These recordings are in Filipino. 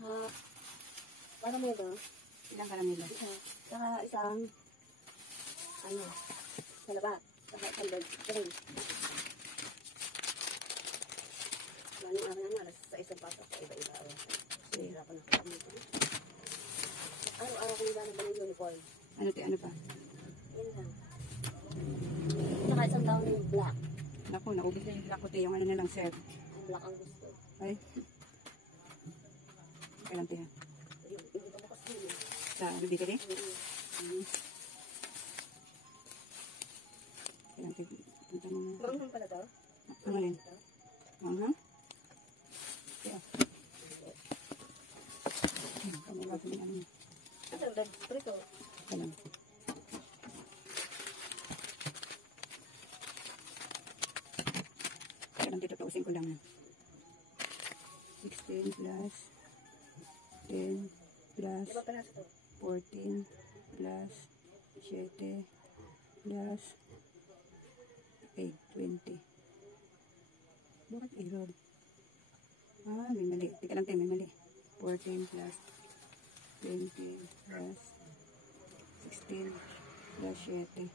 Saka, karamelo. Ilang karamelo? Saka isang, ano, salabat. Saka isang bed. Anong araw naman, alas sa isang pasok, iba-iba. Hirapan ako kami. Araw-araw ko naghanap ng uniform. Ano pa? Yan lang. Saka isang taon na yung black. Naku, naubos na yung black ko, yung ano na lang, sir. Ang black ang gusto. Ay. Kailan tiyan? Hindi pa bukas din. Sa bibili? Kailan tiyan? Punta mo na. Manghang pala daw? Ano rin? Manghang? Kaya. Kami ba ito ano? Ito ang red spray ko. Kailan? Kailan dito pausin ko lang na. 16 plus 10 plus 14 plus 7 plus 8, 20. Bakit error? May mali. Tika lang tayo, may mali. 14 plus 20 plus 16 plus 7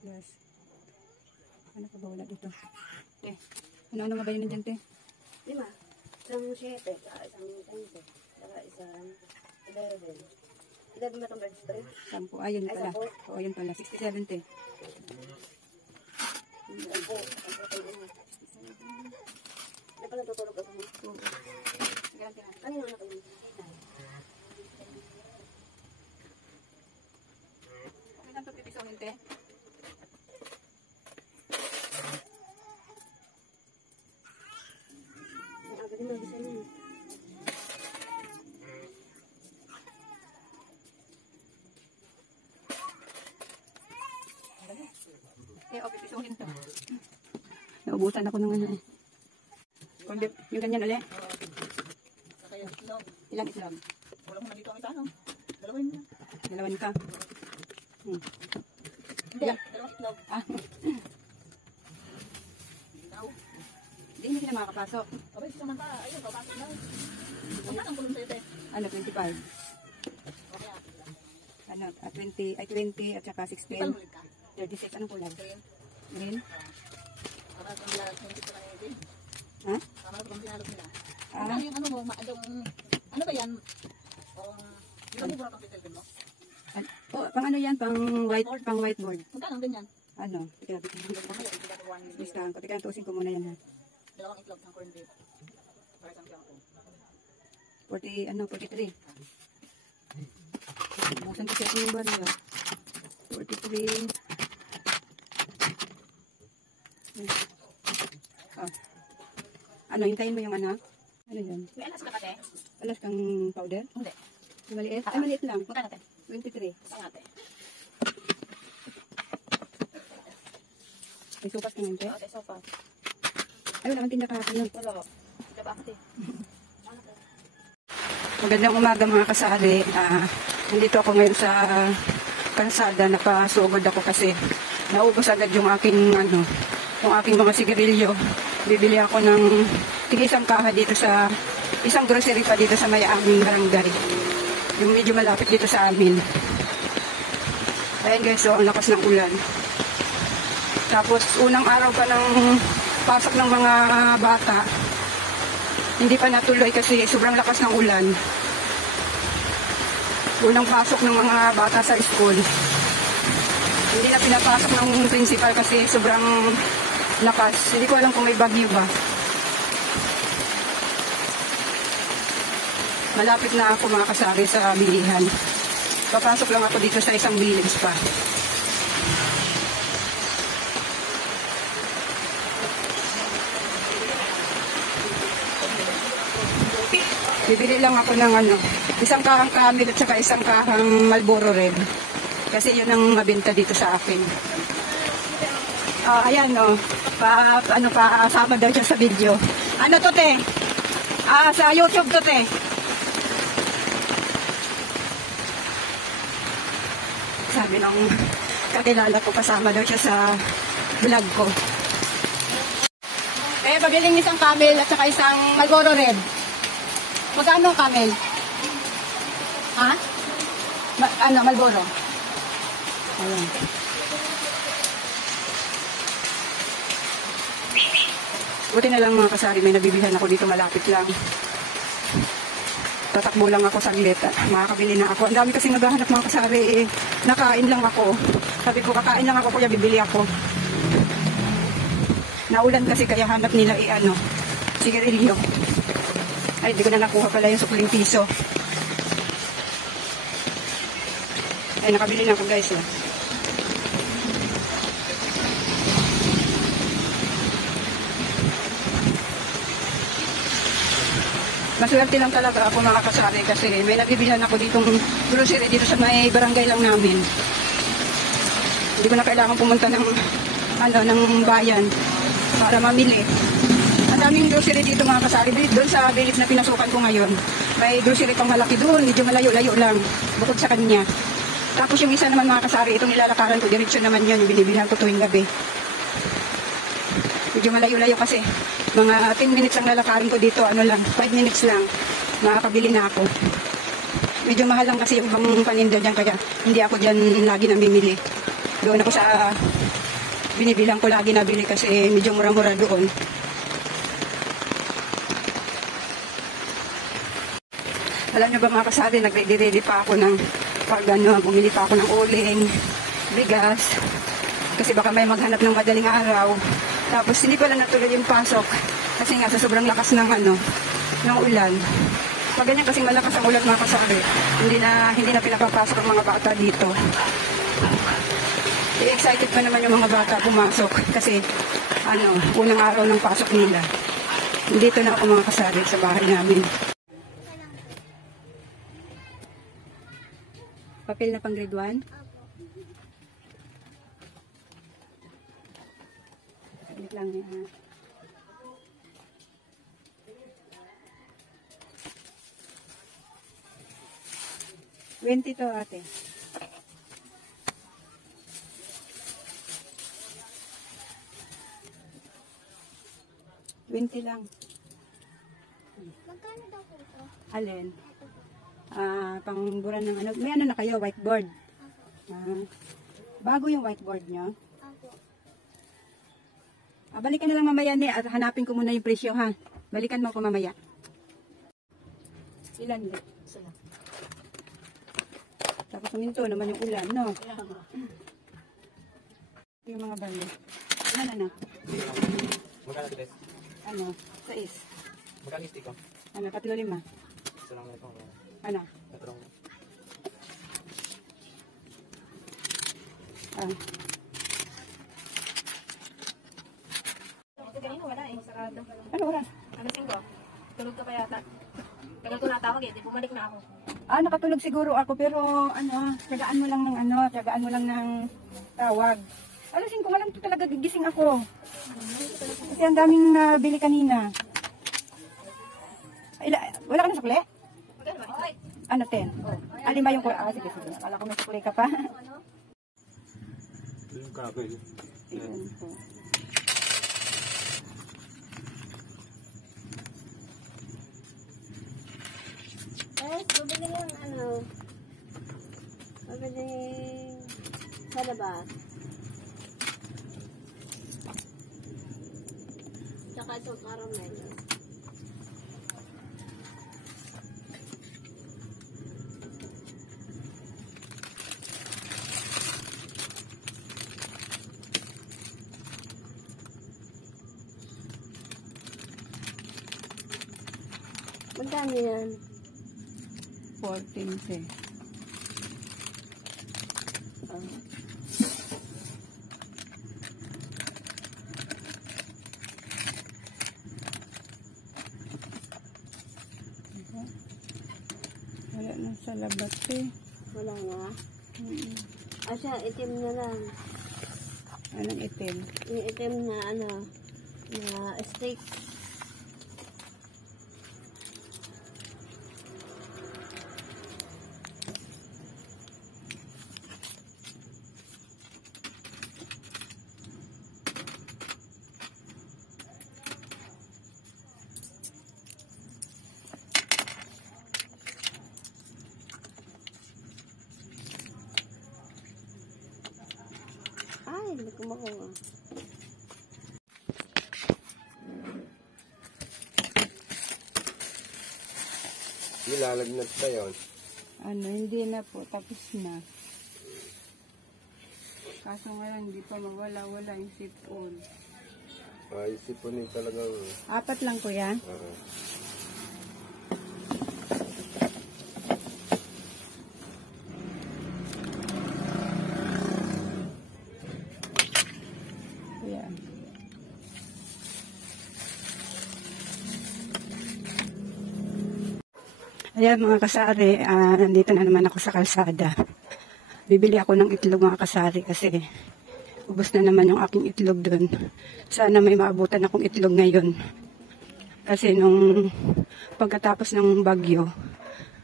plus ano pa ba wala dito? Ano nga ba yun dyan, te? 5. Isang 7. Saka isang 15. Saka isang 11. 11 ba itong red spray? 10. Ayun pala. Oo, ayun pala. 67, te. 10. Ay pala tutulog ako mo. Kanino na kayo? Okay lang ito pipisohin, te. Ay, agad din mag-isa niyo. Pipisohin ito. Naubusan ako ng ano eh. Yung ganyan ulit. Ilang itlog? Wala mo na dito ang isa, no? Dalawin mo. Dalawan ka. Hindi, dalawang itlog. Hindi sila makakapasok. Abay, samanta, ayun, papasok na. Ang ang kulong sa'yo, te. Ano, 25? Okay, Ano, 20 at saka 16. Itan ulit ka. 36, anong kulay? Green. Green? Para kung nilalag mo dito lang yun. Ha? Para kung pinalog nila. Ano yung ano mo, ano ba yan? Di ba mura pang titilpin mo? Pang ano yan? Pang whiteboard. Magkano ang ganyan? Ano? Teka, listahan ko. Teka, tusin ko muna yan ha. Dalawang itlog ng corned beef. Para isang kiyang 43. Bukan ko siya yung baryo. 43. Ano, hintayin mo yung ano? Ano yan? May alas ka pa, te? Alas kang powder? Hindi. Maliit? Ay, maliit lang. Magkano, te? 23. Saan te? May supas ka nga, te? Okay, so far. Ay, wala kang tinda kahapon yun. Wala. Diba ako, te? Magandang umaga mga kasari. Nandito ako ngayon sa kalsada. Napasugod ako kasi naubos agad yung aking mga sigarilyo. Bibili ako ng tig-isang kaha dito sa isang grocery pa dito sa may aming barangay. Yung medyo malapit dito sa amin. Ayan guys, so ang lakas ng ulan. Tapos unang araw pa ng pasok ng mga bata. Hindi pa natuloy kasi sobrang lakas ng ulan. Unang pasok ng mga bata sa school. Hindi na pinapasok ng principal kasi sobrang lakas. Hindi ko alam kung may bagyo ba. Malapit na ako mga kasari sa bilihan. Papasok lang ako dito sa isang village pa. Bibili lang ako ng isang kahang Camel at saka isang kahang Marlboro Red. Kasi yun ang mabenta dito sa akin. Ayan sama daw siya sa video. Ano to, te? Sa YouTube to, te. Sabi ng kakilala ko, kasama daw siya sa vlog ko. Pabiling isang Camel at saka isang Marlboro Red. Magkano Camel? Ha? Ano, Marlboro? Ayan. Buti na lang mga kasari, may nabibilhan ako dito malapit lang. Tatakbo lang ako saglit. Makakabili na ako. Ang dami kasi naghahanap mga kasari. Nakain lang ako. Sabi ko, kakain lang ako kuya, bibili ako. Naulan kasi kaya hanap nila sigarilyo. Ay, di ko na nakuha pala yung sukling piso. Ay, nakabili na ako guys. Maswerte lang talaga ako mga kasari kasi may nabibilhan ako ditong grocery dito sa may barangay lang namin. Hindi ko na kailangan pumunta ng bayan para mamili. Ang daming grocery dito mga kasari. Doon sa village na pinasukan ko ngayon, may grocery pang malaki doon, medyo malayo-layo lang bukod sa kanya. Tapos yung isa naman mga kasari, itong nilalakaran ko, diretsyo naman yun, yung binibilhan ko tuwing gabi. Medyo malayo-layo kasi. Mga 10 minutes ang lalakarin ko dito, 5 minutes lang. Makakabili na ako. Medyo mahal lang kasi yung paninda dyan, kaya hindi ako dyan lagi namimili. Doon ako sa binibilang ko lagi nabili kasi medyo mura-mura doon. Alam nyo ba mga kasari, nag-ready pa ako ng bumili pa ako ng uling, bigas, kasi baka may maghanap ng madaling araw. Tapos hindi pala natuloy yung pasok kasi nga sa sobrang lakas ng ulan. Pag ganyan kasing malakas ang ulan mga kasari, hindi na pinapapasok ang mga bata dito. Excited pa naman yung mga bata pumasok kasi unang araw ng pasok nila. Dito na ako mga kasari sa bahay namin. Papel na pang grade 1? Saglit lang niya. 20 to ate. Lang. Magkano daw po ito? Alin? Pangbura ng may na kayo, whiteboard. Bago yung whiteboard nyo. Balikan na lang mamaya at hanapin ko muna yung presyo ha. Balikan mo ko mamaya. Ilan din? Tapos huminto naman yung ulan, no? Yung mga bali. Ilan? Magkano ito, Bes? 6. Magkano stick ko? 3-5. Isa lang ito. Tatlong. Kanina wala sarado. Ano oras? Alas 5. Tulog ka pa yata. Tagal ko natawag di bumalik na ako. Nakatulog siguro ako pero tiyagaan mo lang ng tawag. Alas 5 nga lang talaga gigising ako. Kasi ang daming nabili kanina. Wala ka na sukle? Magkano ba? 10. Alin ba yung sige. Akala ko may sukle ka pa. Ito yung kahoy. Ayan po. Guys, bumili ng bumili sa labas. Tsaka itong caramel. Magkano yan? 14. Wala na sa labas Wala na. Asya, itim na lang. Anong itim? Yung itim na na steak. mo. Nilalagnat pa yun. Ano, hindi na po. Tapos na. Kaso nga lang, hindi pa mawala-wala yung sipon. Ay, sipon yung talagang... 4 lang, kuya. Kuya. Ayan mga kasari, nandito na naman ako sa kalsada. Bibili ako ng itlog mga kasari kasi ubos na naman yung aking itlog doon. Sana may maabutan akong itlog ngayon. Kasi nung pagkatapos ng bagyo,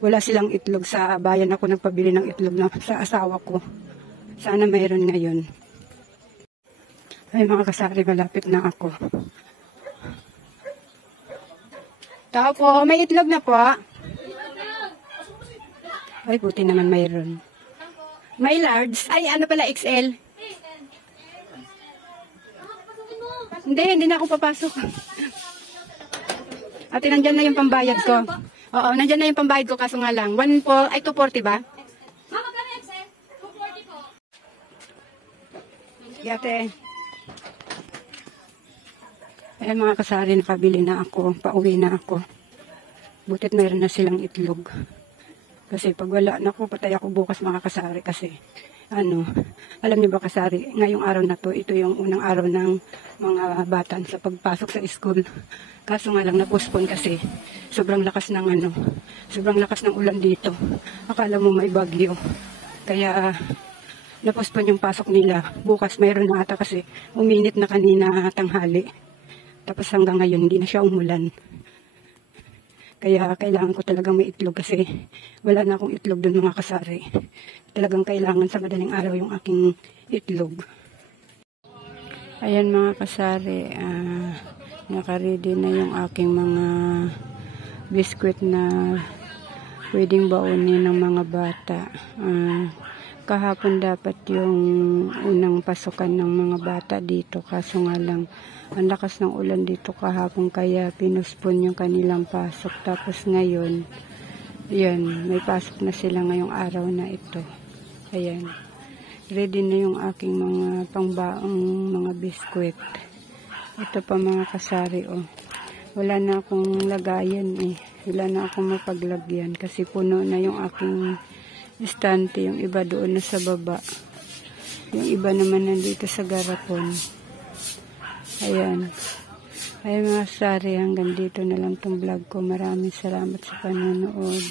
wala silang itlog sa bayan. Ako nagpabili ng itlog sa asawa ko. Sana mayroon ngayon. Ay mga kasari, malapit na ako. Tao po, may itlog na po. Ay, buti naman mayroon. May large. Ay, ano pala, XL? Hindi na ako papasok. Ate, nandyan na yung pambayad ko. Oo, nandyan na yung pambayad ko, kaso nga lang. 240 ba? Mama, kami XL? 240 po. Sige, ate. Ayan mga kasari, nakabili na ako. Pauwi na ako. Butit mayroon na silang itlog. Kasi pag wala, naku, patay ako bukas mga kasari kasi, alam niyo ba kasari, ngayong araw na to, ito yung unang araw ng mga bata sa pagpasok sa school. Kaso nga lang, na-postpone kasi, sobrang lakas ng ulan dito. Akala mo may bagyo. Kaya, na-postpone yung pasok nila. Bukas mayroon na ata kasi, uminit na kanina tanghali. Tapos hanggang ngayon, hindi na siya umulan. Kaya kailangan ko talagang may itlog kasi wala na akong itlog doon mga kasari. Talagang kailangan sa madaling araw yung aking itlog. Ayan mga kasari, nakaready na yung aking mga biskwit na pwedeng baunin ng mga bata. Kahapon dapat yung unang pasukan ng mga bata dito, kaso nga lang ang lakas ng ulan dito kahapon kaya pinuspon yung kanilang pasok. Tapos ngayon, yan, may pasok na sila ngayong araw na ito. Ayan, ready na yung aking mga pangbaong mga biskwit. Ito pa mga kasari, oh. Wala na akong lagayan eh. Wala na akong mapaglagyan kasi puno na yung aking istante, yung iba doon na sa baba. Yung iba naman nandito sa garapon. Ayan. Ay mga kasari, hanggang dito na lang tong vlog ko. Maraming salamat sa panonood.